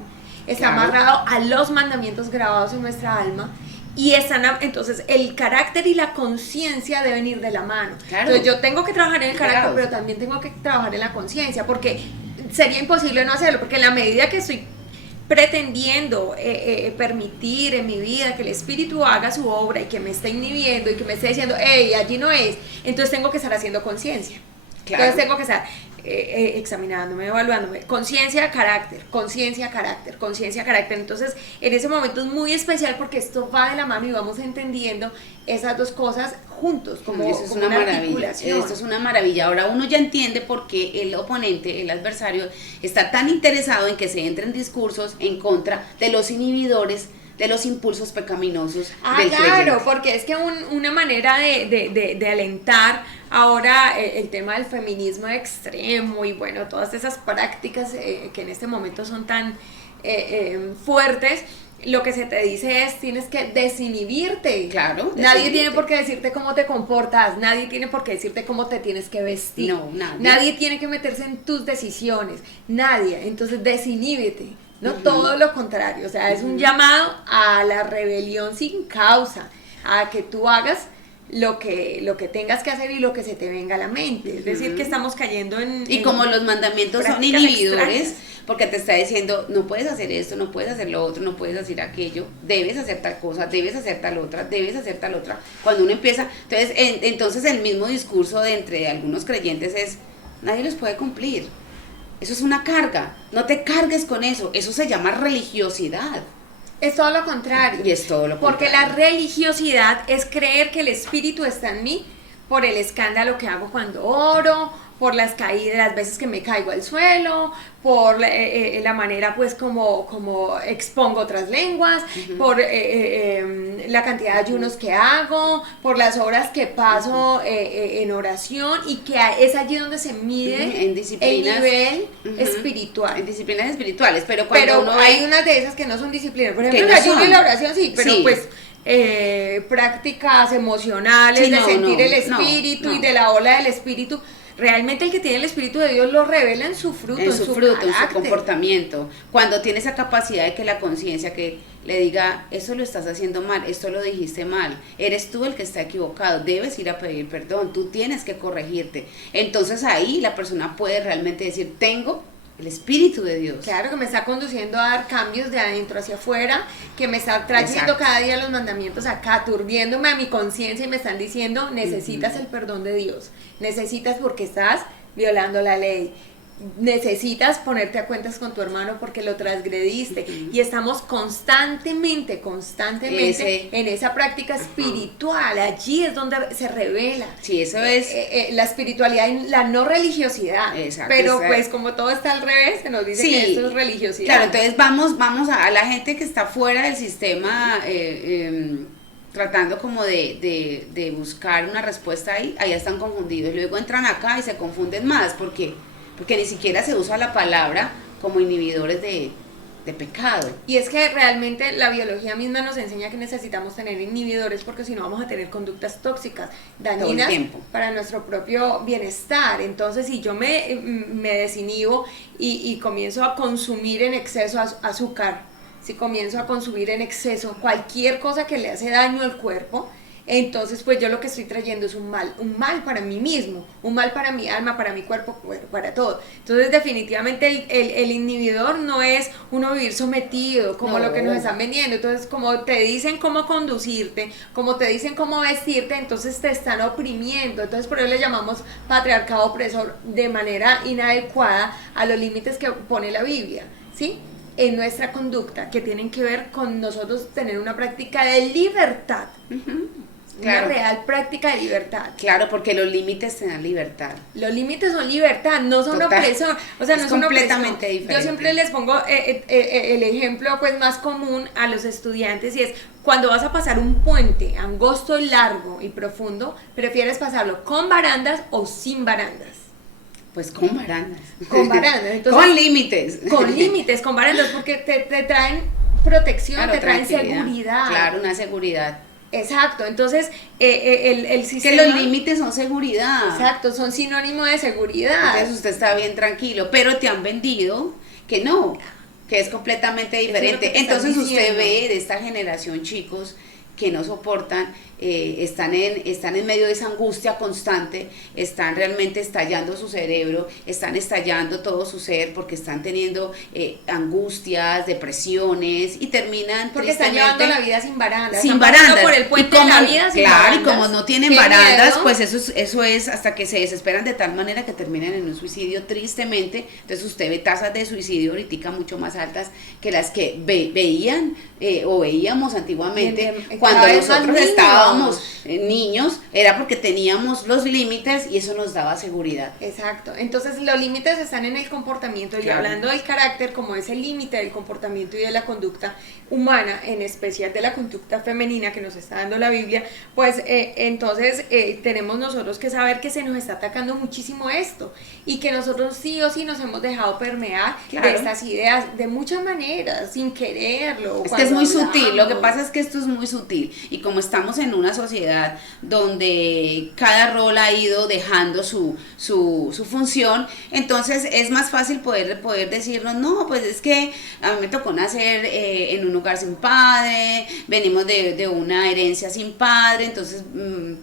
está amarrado a los mandamientos grabados en nuestra alma. Y entonces el carácter y la conciencia deben ir de la mano. Claro. Entonces yo tengo que trabajar en el carácter, pero también tengo que trabajar en la conciencia, porque sería imposible no hacerlo, porque en la medida que estoy pretendiendo permitir en mi vida que el Espíritu haga su obra y que me esté inhibiendo y que me esté diciendo, hey, allí no es, entonces tengo que estar haciendo conciencia. Claro. Entonces tengo que estar examinándome, evaluándome, conciencia, carácter, conciencia, carácter, conciencia, carácter. Entonces, en ese momento es muy especial porque esto va de la mano y vamos entendiendo esas dos cosas juntos, como, eso es como una maravilla. articulación. Esto es una maravilla. Ahora uno ya entiende por qué el oponente, el adversario, está tan interesado en que se entren discursos en contra de los inhibidores, de los impulsos pecaminosos del claro, creyente. porque es que una manera de alentar ahora el tema del feminismo extremo y bueno, todas esas prácticas que en este momento son tan fuertes, lo que se te dice es tienes que desinhibirte. Claro, Nadie tiene por qué decirte cómo te comportas, nadie tiene por qué decirte cómo te tienes que vestir. No, nadie. Nadie tiene que meterse en tus decisiones, nadie. Entonces desinhíbete. No, todo lo contrario, o sea, es un llamado a la rebelión sin causa, a que tú hagas lo que tengas que hacer y lo que se te venga a la mente. Es decir, que estamos cayendo Y como los mandamientos son prácticas inhibidores, extrañas. porque te está diciendo, no puedes hacer esto, no puedes hacer lo otro, no puedes hacer aquello, debes hacer tal cosa, debes hacer tal otra, debes hacer tal otra. Cuando uno empieza, entonces el mismo discurso de entre algunos creyentes es, nadie los puede cumplir. Eso es una carga, no te cargues con eso, eso se llama religiosidad. Es todo lo contrario. Y es todo lo Porque contrario. la religiosidad es creer que el Espíritu está en mí por el escándalo que hago cuando oro, por las caídas, las veces que me caigo al suelo, por la manera pues como expongo otras lenguas, por la cantidad de ayunos que hago, por las horas que paso en oración, y que es allí donde se mide En disciplinas, el nivel espiritual. En disciplinas espirituales, pero cuando Pero uno hay ve, unas de esas que no son disciplinas, por Que ejemplo no el ayuno son. y la oración sí, pero Sí. pues prácticas emocionales Sí, de no, sentir no, el espíritu no. y de la ola del espíritu. Realmente el que tiene el Espíritu de Dios lo revela en su fruto, en su fruto, en su carácter. comportamiento, cuando tiene esa capacidad de que la conciencia que le diga, eso lo estás haciendo mal, esto lo dijiste mal, eres tú el que está equivocado, debes ir a pedir perdón, tú tienes que corregirte. Entonces ahí la persona puede realmente decir, tengo el Espíritu de Dios. Claro, que me está conduciendo a dar cambios de adentro hacia afuera, que me está trayendo Exacto. cada día los mandamientos acá, aturdiéndome a mi conciencia, y me están diciendo, necesitas el perdón de Dios, necesitas porque estás violando la ley, necesitas ponerte a cuentas con tu hermano porque lo transgrediste. Y estamos constantemente en esa práctica espiritual. Allí es donde se revela Sí, eso es. la espiritualidad y la no religiosidad. Exacto, Pero exacto. pues como todo está al revés, se nos dice Sí, que esto es religiosidad. Claro, entonces vamos a la gente que está fuera del sistema, tratando como de buscar una respuesta ahí, allá están confundidos. Luego entran acá y se confunden más, porque ni siquiera se usa la palabra como inhibidores de pecado. Y es que realmente la biología misma nos enseña que necesitamos tener inhibidores, porque si no vamos a tener conductas tóxicas, dañinas para nuestro propio bienestar. Entonces, si yo me desinhibo y comienzo a consumir en exceso azúcar, si comienzo a consumir en exceso cualquier cosa que le hace daño al cuerpo, entonces pues yo lo que estoy trayendo es un mal para mí mismo, un mal para mi alma, para mi cuerpo, para todo. Entonces definitivamente el inhibidor no es uno vivir sometido, como lo que nos están vendiendo. Entonces como te dicen cómo conducirte, como te dicen cómo vestirte, entonces te están oprimiendo. Entonces por eso le llamamos patriarcado opresor, de manera inadecuada a los límites que pone la Biblia, ¿sí? En nuestra conducta, que tienen que ver con nosotros tener una práctica de libertad. Claro. Una real práctica de libertad. Claro, porque los límites te dan libertad. Los límites son libertad, no son opresión. O sea, no es completamente opresión. diferente. Yo siempre les pongo el ejemplo pues más común a los estudiantes, y es cuando vas a pasar un puente angosto, largo y profundo, ¿prefieres pasarlo con barandas o sin barandas? Pues con barandas. Con barandas. Entonces, con límites. Con límites, con barandas, porque te traen protección, claro, te traen seguridad. Claro, una seguridad. Exacto, entonces el sistema... Que los límites son seguridad. Exacto, son sinónimo de seguridad. Entonces usted está bien tranquilo, pero te han vendido que no, que es completamente diferente. Es lo que Entonces usted diciendo. ve de esta generación chicos que no soportan, están en medio de esa angustia constante, están realmente estallando su cerebro, están estallando todo su ser porque están teniendo angustias, depresiones y terminan porque están llevando la vida sin barandas. Sin barandas. Por el puente de la vida sin claro, barandas. y como no tienen barandas, pues eso es hasta que se desesperan de tal manera que terminan en un suicidio tristemente. Entonces usted ve tasas de suicidio ahorita mucho más altas que las que veían o veíamos antiguamente cuando nosotros estábamos niños, era porque teníamos los límites y eso nos daba seguridad. Exacto, entonces los límites están en el comportamiento, y hablando del carácter como ese límite del comportamiento y de la conducta humana, en especial de la conducta femenina que nos está dando la Biblia, pues entonces tenemos nosotros que saber que se nos está atacando muchísimo esto y que nosotros sí o sí nos hemos dejado permear de estas ideas de muchas maneras, sin quererlo. Es que es muy sutil, lo que pasa es que esto es muy sutil y como estamos en una sociedad donde cada rol ha ido dejando su función, entonces es más fácil poder decirnos, no, pues es que a mí me tocó nacer en un hogar sin padre, venimos de una herencia sin padre, entonces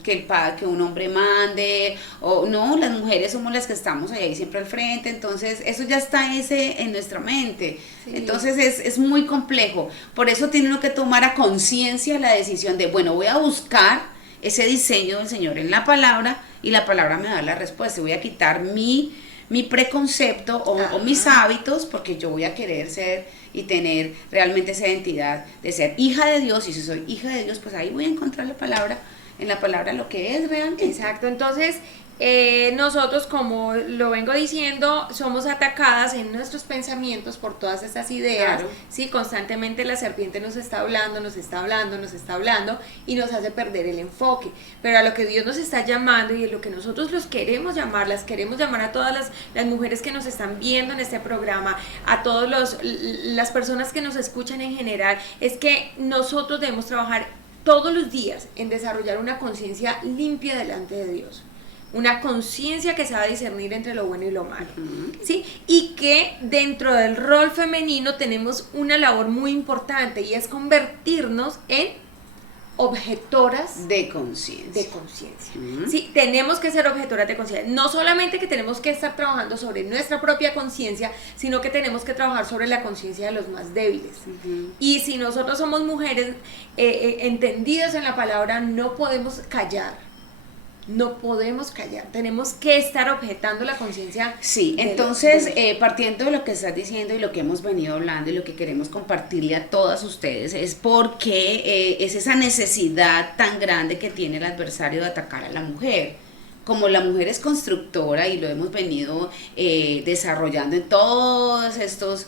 que un hombre mande, o no, las mujeres somos las que estamos ahí siempre al frente, entonces eso ya está en nuestra mente. Sí. Entonces es muy complejo, por eso tiene uno que tomar a conciencia la decisión de, bueno, voy a buscar ese diseño del Señor en la palabra y la palabra me da la respuesta, voy a quitar mi preconcepto o mis hábitos porque yo voy a querer ser y tener realmente esa identidad de ser hija de Dios, y si soy hija de Dios, pues ahí voy a encontrar en la palabra lo que es realmente. Exacto, entonces nosotros, como lo vengo diciendo, somos atacadas en nuestros pensamientos por todas estas ideas, claro. ¿Sí? Constantemente la serpiente nos está hablando y nos hace perder el enfoque, pero a lo que Dios nos está llamando y a lo que nosotros las queremos llamar a todas las mujeres que nos están viendo en este programa, a todas las personas que nos escuchan en general, es que nosotros debemos trabajar todos los días en desarrollar una conciencia limpia delante de Dios. Una conciencia que sabe discernir entre lo bueno y lo malo, ¿sí? Y que dentro del rol femenino tenemos una labor muy importante y es convertirnos en objetoras de conciencia. Sí, tenemos que ser objetoras de conciencia. No solamente que tenemos que estar trabajando sobre nuestra propia conciencia, sino que tenemos que trabajar sobre la conciencia de los más débiles. Y si nosotros somos mujeres entendidas en la palabra, no podemos callar. Tenemos que estar objetando la conciencia. Sí, entonces partiendo de lo que estás diciendo y lo que hemos venido hablando y lo que queremos compartirle a todas ustedes es porque es esa necesidad tan grande que tiene el adversario de atacar a la mujer. Como la mujer es constructora y lo hemos venido desarrollando en todos estos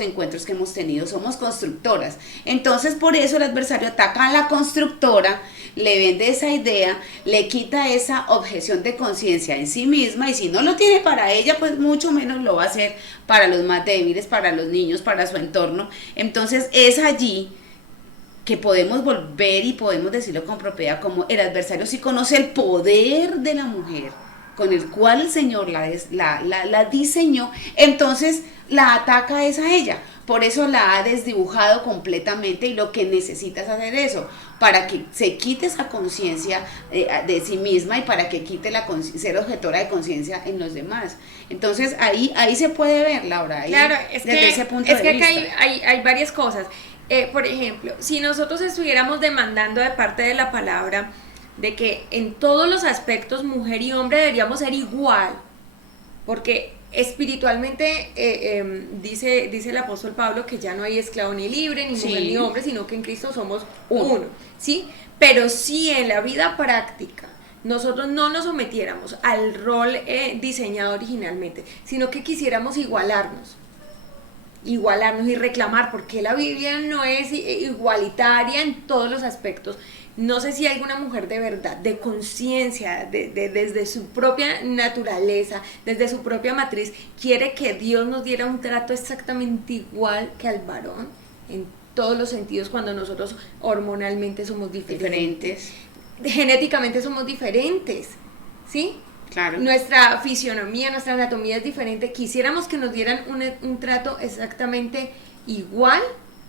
encuentros que hemos tenido, somos constructoras. Entonces por eso el adversario ataca a la constructora, le vende esa idea, le quita esa objeción de conciencia en sí misma, y si no lo tiene para ella, pues mucho menos lo va a hacer para los más débiles, para los niños, para su entorno. Entonces es allí que podemos volver y podemos decirlo con propiedad, como el adversario sí conoce el poder de la mujer con el cual el Señor la diseñó, entonces la ataca es a ella. Por eso la ha desdibujado completamente, y lo que necesitas hacer eso, para que se quite esa conciencia de sí misma y para que quite ser objetora de conciencia en los demás. Entonces ahí se puede ver, Laura, claro, desde ese punto de vista. Acá hay varias cosas. Por ejemplo, si nosotros estuviéramos demandando de parte de la palabra de que en todos los aspectos mujer y hombre deberíamos ser igual, porque espiritualmente dice el apóstol Pablo que ya no hay esclavo ni libre, ni mujer ni hombre, sino que en Cristo somos uno, ¿sí? Pero si en la vida práctica nosotros no nos sometiéramos al rol diseñado originalmente, sino que quisiéramos igualarnos y reclamar porque la Biblia no es igualitaria en todos los aspectos. No sé si alguna mujer de verdad, de conciencia, desde su propia naturaleza, desde su propia matriz, quiere que Dios nos diera un trato exactamente igual que al varón, en todos los sentidos, cuando nosotros hormonalmente somos diferentes. Genéticamente somos diferentes, ¿sí? Claro. Nuestra fisionomía, nuestra anatomía es diferente. Quisiéramos que nos dieran un trato exactamente igual.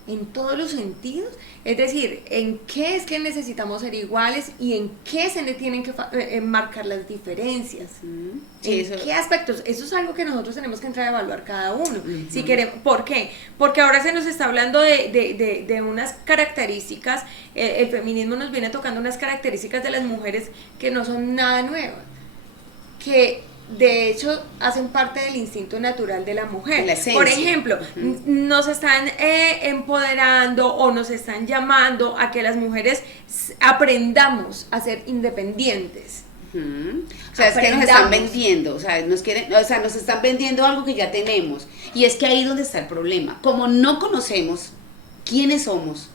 en todos los sentidos, es decir, en qué es que necesitamos ser iguales y en qué se le tienen que marcar las diferencias, Sí, en qué aspectos. Eso es algo que nosotros tenemos que entrar a evaluar cada uno. Si queremos, ¿por qué? Porque ahora se nos está hablando de unas características, el feminismo nos viene tocando unas características de las mujeres que no son nada nuevas, que de hecho hacen parte del instinto natural de la mujer. La esencia. Por ejemplo, nos están empoderando o nos están llamando a que las mujeres aprendamos a ser independientes. O sea, es que nos están vendiendo, o sea, nos están vendiendo algo que ya tenemos. Y es que ahí es donde está el problema. Como no conocemos quiénes somos,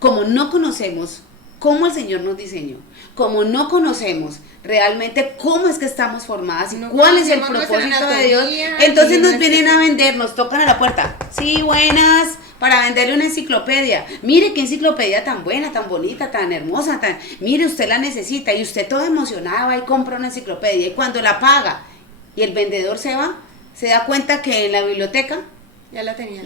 como no conocemos cómo el Señor nos diseñó, como no conocemos realmente cómo es que estamos formadas y cuál es el propósito de Dios, entonces nos vienen a vender, nos tocan a la puerta. Sí, buenas, para venderle una enciclopedia. Mire qué enciclopedia tan buena, tan bonita, tan hermosa, mire, usted la necesita, y usted toda emocionada va y compra una enciclopedia, y cuando la paga y el vendedor se va, se da cuenta que en la biblioteca ya la tenía.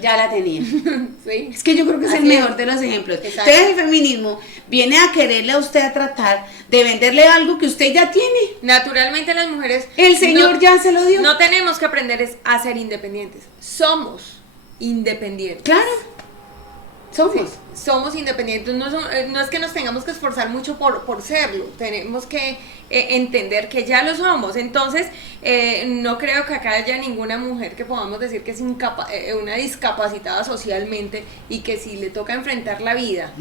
Sí. Es que yo creo que es el mejor de los ejemplos. Exacto. Entonces el feminismo viene a quererle a usted a tratar de venderle algo que usted ya tiene. Naturalmente las mujeres, el Señor ya se lo dio. No tenemos que aprender a ser independientes. Somos independientes. Claro. Somos independientes, no es que nos tengamos que esforzar mucho por serlo, tenemos que entender que ya lo somos. Entonces no creo que acá haya ninguna mujer que podamos decir que es una discapacitada socialmente y que si le toca enfrentar la vida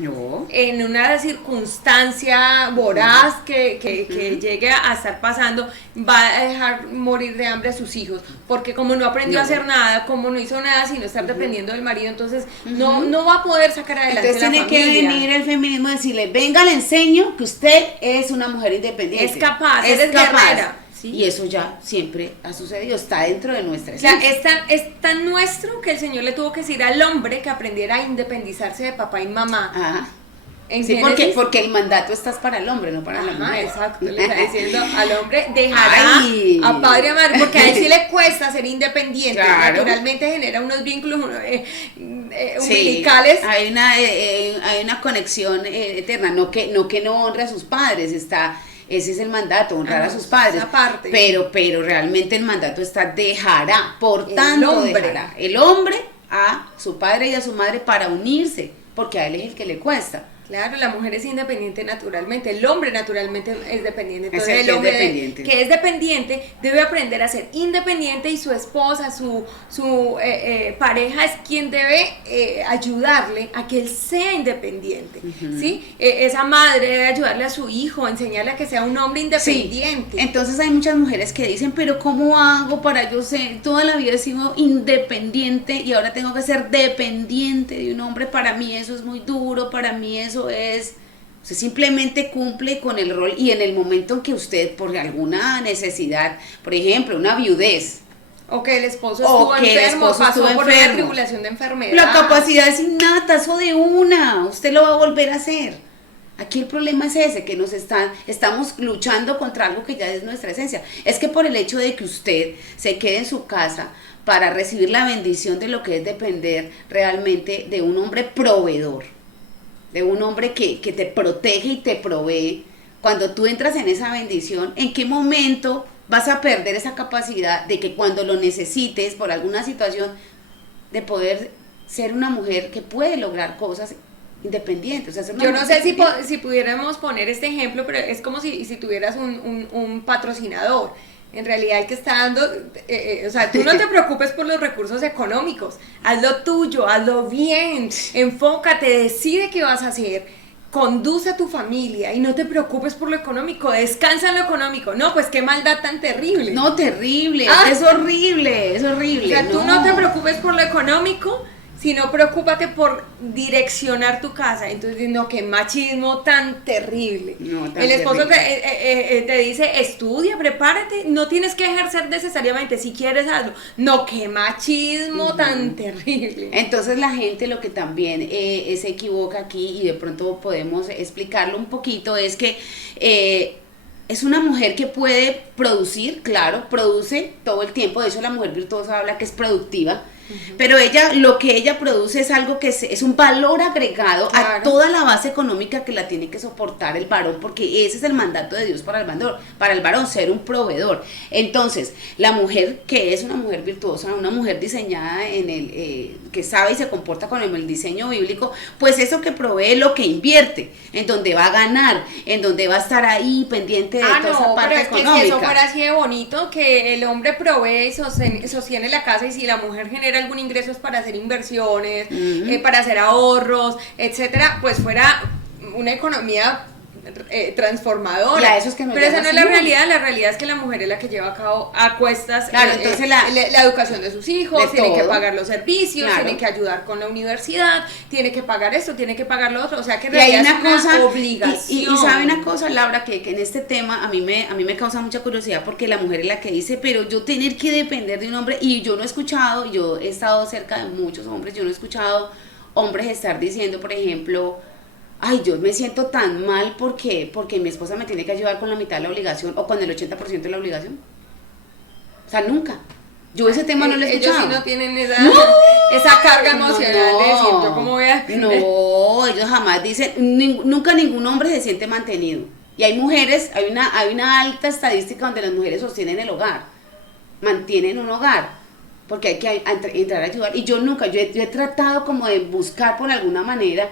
en una circunstancia voraz que llegue a estar pasando, va a dejar morir de hambre a sus hijos, porque como no aprendió a hacer nada, como no hizo nada sino estar dependiendo del marido, entonces no va a poder sacar adelante. Entonces tiene que venir el feminismo y decirle, venga, le enseño que usted es una mujer independiente. Es capaz, eres guerrera. ¿Sí? Y eso ya siempre ha sucedido, está dentro de nuestra esencia. O sea, es tan nuestro que el Señor le tuvo que decir al hombre que aprendiera a independizarse de papá y mamá. Ajá. Sí, porque el mandato está para el hombre, no para la mujer. Exacto, le está diciendo al hombre, dejará a padre y a madre, porque a él sí le cuesta ser independiente, claro. Naturalmente genera unos vínculos umbilicales. Hay una conexión eterna, no que no honre a sus padres, ese es el mandato, honrar a sus padres, pero realmente el mandato está dejará, por tanto dejará el hombre a su padre y a su madre para unirse, porque a él es el que le cuesta. Claro, la mujer es independiente naturalmente, el hombre naturalmente es dependiente. Entonces el hombre que es dependiente debe aprender a ser independiente y su esposa, su pareja es quien debe ayudarle a que él sea independiente, ¿sí? Esa madre debe ayudarle a su hijo, enseñarle a que sea un hombre independiente. Sí. Entonces hay muchas mujeres que dicen, pero ¿cómo hago para yo ser? Toda la vida he sido independiente y ahora tengo que ser dependiente de un hombre, para mí eso es muy duro, para mí eso es, usted simplemente cumple con el rol, y en el momento en que usted por alguna necesidad, por ejemplo una viudez, o que el esposo estuvo enfermo, pasó por una tribulación de enfermedad, la capacidad es innata, eso de una, usted lo va a volver a hacer. Aquí el problema es ese, que estamos luchando contra algo que ya es nuestra esencia. Es que por el hecho de que usted se quede en su casa para recibir la bendición de lo que es depender realmente de un hombre proveedor, de un hombre que te protege y te provee, cuando tú entras en esa bendición, ¿en qué momento vas a perder esa capacidad de que cuando lo necesites por alguna situación, de poder ser una mujer que puede lograr cosas independientes? O sea, yo no sé si pudiéramos poner este ejemplo, pero es como si tuvieras un patrocinador. En realidad el que está dando, o sea, tú no te preocupes por los recursos económicos, haz lo tuyo, hazlo bien, enfócate, decide qué vas a hacer, conduce a tu familia y no te preocupes por lo económico, descansa en lo económico. No, pues qué maldad tan terrible. No, terrible, es horrible, es horrible. O sea, tú no te preocupes por lo económico, sino preocúpate por direccionar tu casa. Entonces, no, qué machismo tan terrible. No, tan el esposo terrible. te dice, estudia, prepárate, no tienes que ejercer necesariamente, si quieres hazlo. No, qué machismo tan terrible. Entonces la gente lo que también se equivoca aquí, y de pronto podemos explicarlo un poquito, es que es una mujer que puede producir, claro, produce todo el tiempo. De hecho la mujer virtuosa habla que es productiva, pero ella, lo que ella produce es algo que es un valor agregado a toda la base económica que la tiene que soportar el varón, porque ese es el mandato de Dios para el varón, ser un proveedor. Entonces, la mujer que es una mujer virtuosa, una mujer diseñada en que sabe y se comporta con el diseño bíblico, pues eso que provee lo que invierte, en donde va a ganar, en donde va a estar ahí pendiente de toda esa parte económica. Que si eso fuera así de bonito, que el hombre provee y sostiene la casa, y si la mujer genera algún ingreso es para hacer inversiones, para hacer ahorros, etcétera, pues fuera una economía transformadora. Eso es que pero esa no es la realidad es que la mujer es la que lleva a cabo a cuestas entonces la educación de sus hijos, tiene que pagar los servicios, claro, tiene que ayudar con la universidad, tiene que pagar esto, tiene que pagar lo otro, o sea que en realidad es una cosa, obligación. Y sabe una cosa, Laura, que en este tema a mí me causa mucha curiosidad, porque la mujer es la que dice, pero yo tener que depender de un hombre, y yo no he escuchado, yo he estado cerca de muchos hombres, yo no he escuchado hombres estar diciendo, por ejemplo, ay, yo me siento tan mal porque mi esposa me tiene que ayudar con la mitad de la obligación o con el 80% de la obligación. O sea, nunca. Yo ese tema no lo he escuchado. Ellos sí no tienen esa carga emocional de decir, yo cómo voy a depender. No, ellos jamás dicen, nunca ningún hombre se siente mantenido. Y hay mujeres, hay una alta estadística donde las mujeres sostienen el hogar, mantienen un hogar, porque hay que entrar a ayudar. Y yo he tratado como de buscar por alguna manera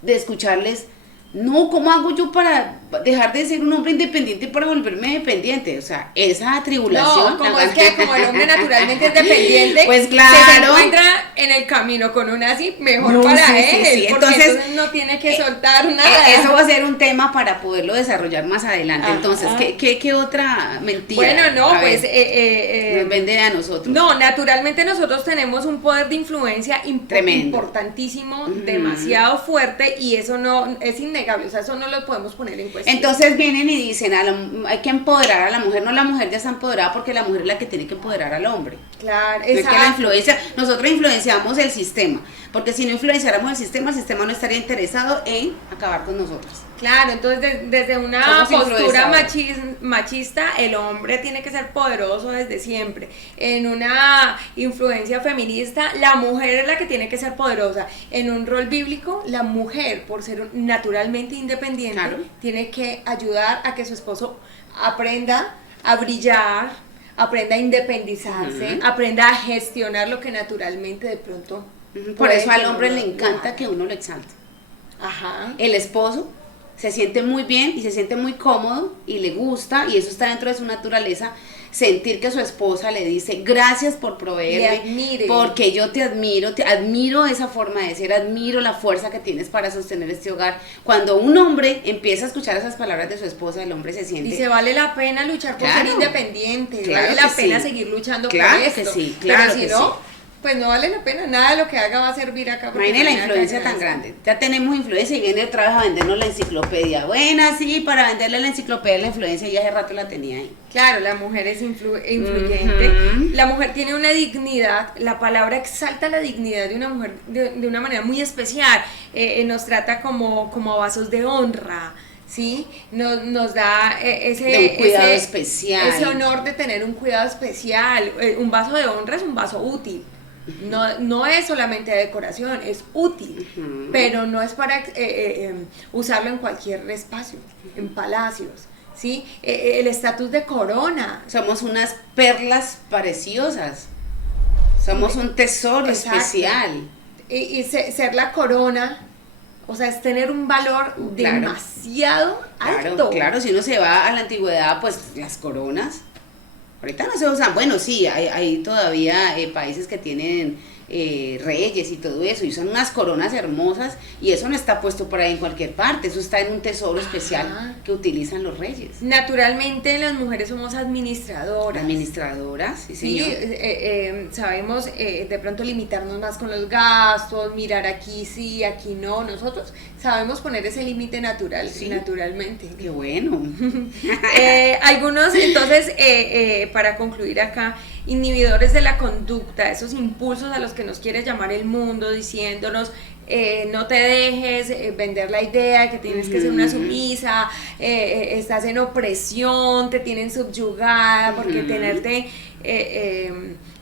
de escucharles, no, ¿cómo hago yo para dejar de ser un hombre independiente para volverme dependiente? O sea, esa tribulación. No, como es que como el hombre naturalmente es dependiente, pues claro, si se encuentra en el camino con una así, mejor para él, sí. Porque entonces no tiene que soltar nada. Eso va a ser un tema para poderlo desarrollar más adelante. Ajá. Entonces, ¿qué otra mentira? Bueno, no, a pues nos vende a nosotros. No, naturalmente nosotros tenemos un poder de influencia importantísimo, demasiado fuerte, y eso no es innegable, o sea, eso no lo podemos poner en cuestión. Entonces vienen y dicen, hay que empoderar a la mujer. No, la mujer ya está empoderada porque la mujer es la que tiene que empoderar al hombre. Claro, exacto. Es que la influencia, nosotros influenciamos el sistema, porque si no influenciáramos el sistema no estaría interesado en acabar con nosotros. Claro, entonces desde una postura machista, el hombre tiene que ser poderoso desde siempre. En una influencia feminista, la mujer es la que tiene que ser poderosa. En un rol bíblico, la mujer, por ser naturalmente independiente, claro, tiene que ayudar a que su esposo aprenda a brillar, aprenda a independizarse, aprenda a gestionar lo que naturalmente de pronto... Por eso al hombre le encanta que uno lo exalte. Ajá. El esposo se siente muy bien y se siente muy cómodo y le gusta, y eso está dentro de su naturaleza, sentir que su esposa le dice gracias por proveerme, porque yo te admiro esa forma de ser, admiro la fuerza que tienes para sostener este hogar. Cuando un hombre empieza a escuchar esas palabras de su esposa, el hombre se siente... Dice, vale la pena luchar por ser independiente, claro, vale la pena seguir luchando por esto. Que sí, claro, pero si no, pues no vale la pena, nada de lo que haga va a servir acá. Imagínate la influencia tan grande. Ya tenemos influencia y viene otra vez a vendernos la enciclopedia. Buena, sí, para venderle la enciclopedia, la influencia ya hace rato la tenía ahí. Claro, la mujer es influyente. La mujer tiene una dignidad, la palabra exalta la dignidad de una mujer de una manera muy especial. Nos trata como vasos de honra, ¿sí? Nos da de un cuidado especial. Ese honor de tener un cuidado especial. Un vaso de honra es un vaso útil. No es solamente de decoración, es útil, pero no es para usarlo en cualquier espacio, en palacios, ¿sí? El estatus de corona. Somos unas perlas preciosas, somos un tesoro especial. Y ser la corona, o sea, es tener un valor demasiado alto. Claro, si uno se va a la antigüedad, pues las coronas ahorita no se usan. Bueno, sí, hay todavía países que tienen reyes y todo eso, y son unas coronas hermosas, y eso no está puesto por ahí en cualquier parte, eso está en un tesoro especial que utilizan los reyes. Naturalmente las mujeres somos administradoras. Sí, señor. Sí, sabemos de pronto limitarnos más con los gastos, mirar aquí sí, aquí no. Nosotros sabemos poner ese límite naturalmente. Qué bueno. Algunos, entonces, para concluir acá, inhibidores de la conducta, esos impulsos a los que nos quiere llamar el mundo, diciéndonos no te dejes vender la idea de que tienes que ser una sumisa, estás en opresión, te tienen subyugada, porque tenerte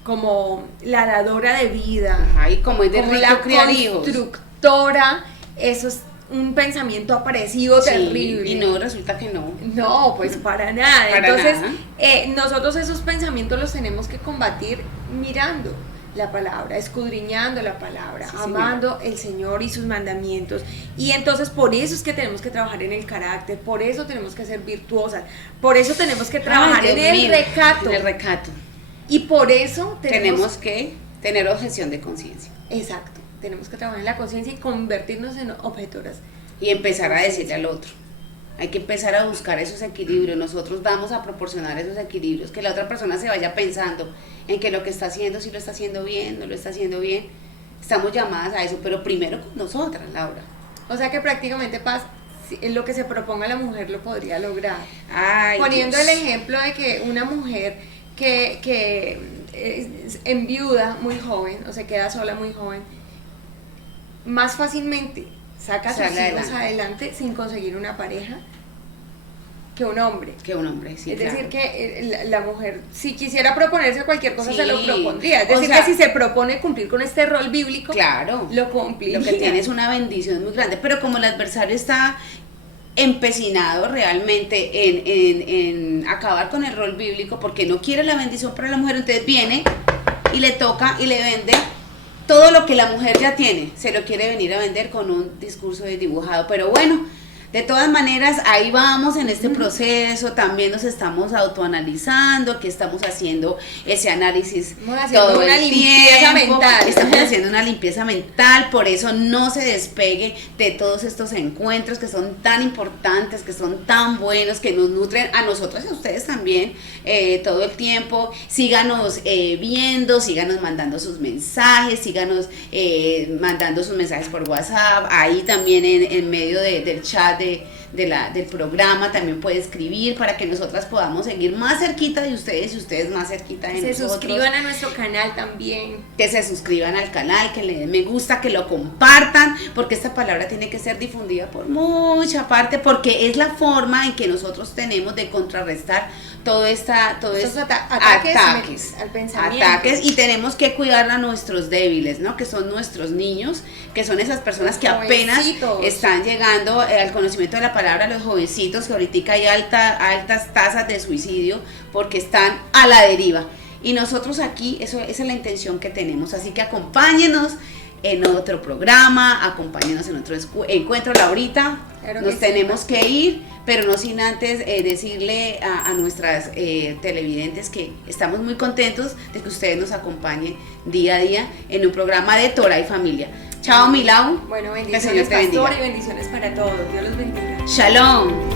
como la dadora de vida, y como es de como rico la criar hijos, constructora, eso es un pensamiento opresivo, terrible. Y no, resulta que no. No, pues para nada. Para Entonces, nada. Nosotros esos pensamientos los tenemos que combatir mirando la palabra, escudriñando la palabra, amando el Señor y sus mandamientos. Y entonces por eso es que tenemos que trabajar en el carácter, por eso tenemos que ser virtuosas, por eso tenemos que trabajar en el recato. En el recato. Y por eso tenemos que tener objeción de conciencia. Exacto, tenemos que trabajar en la conciencia y convertirnos en objetoras. Y empezar a decirle al otro. Hay que empezar a buscar esos equilibrios. Nosotros vamos a proporcionar esos equilibrios, que la otra persona se vaya pensando en que lo que está haciendo, si lo está haciendo bien, no lo está haciendo bien. Estamos llamadas a eso, pero primero con nosotras, Laura. O sea que prácticamente lo que se proponga la mujer lo podría lograr. Ay, poniendo Dios. el ejemplo de que una mujer que enviuda muy joven o se queda sola muy joven, más fácilmente saca a sus hijos adelante sin conseguir una pareja que un hombre. Sí, es claro. decir, que la mujer, si quisiera proponerse cualquier cosa, se lo propondría. Es decir, o sea, que si se propone cumplir con este rol bíblico, claro, lo cumpliría. Lo que tiene es una bendición muy grande, pero como el adversario está empecinado realmente en acabar con el rol bíblico, porque no quiere la bendición para la mujer, entonces viene y le toca y le vende todo lo que la mujer ya tiene, se lo quiere venir a vender con un discurso desdibujado. Pero bueno, de todas maneras, ahí vamos en este proceso, también nos estamos autoanalizando, que estamos haciendo ese análisis todo el tiempo, estamos haciendo una limpieza mental, por eso no se despegue de todos estos encuentros que son tan importantes, que son tan buenos, que nos nutren a nosotros y a ustedes también todo el tiempo. Síganos viendo, síganos mandando sus mensajes, síganos mandando sus mensajes por WhatsApp, ahí también en medio del chat del programa también puede escribir para que nosotras podamos seguir más cerquita de ustedes y ustedes más cerquita de nosotros. Se suscriban a nuestro canal también. Que se suscriban al canal, que le den me gusta, que lo compartan, porque esta palabra tiene que ser difundida por mucha parte, porque es la forma en que nosotros tenemos de contrarrestar estos ataques al pensamiento. Y tenemos que cuidar a nuestros débiles, ¿no? Que son nuestros niños, que son esas personas que apenas están llegando al conocimiento de la palabra, los jovencitos, que ahorita hay altas tasas de suicidio porque están a la deriva. Y nosotros aquí, esa es la intención que tenemos, así que acompáñenos en otro programa, acompáñenos en otro encuentro. Laurita, claro, nos tenemos que ir, pero no sin antes decirle a nuestras televidentes que estamos muy contentos de que ustedes nos acompañen día a día en un programa de Torah y Familia. Chao, Milau. Bueno, bendiciones, pastor, y bendiciones para todos. Dios los bendiga. Shalom.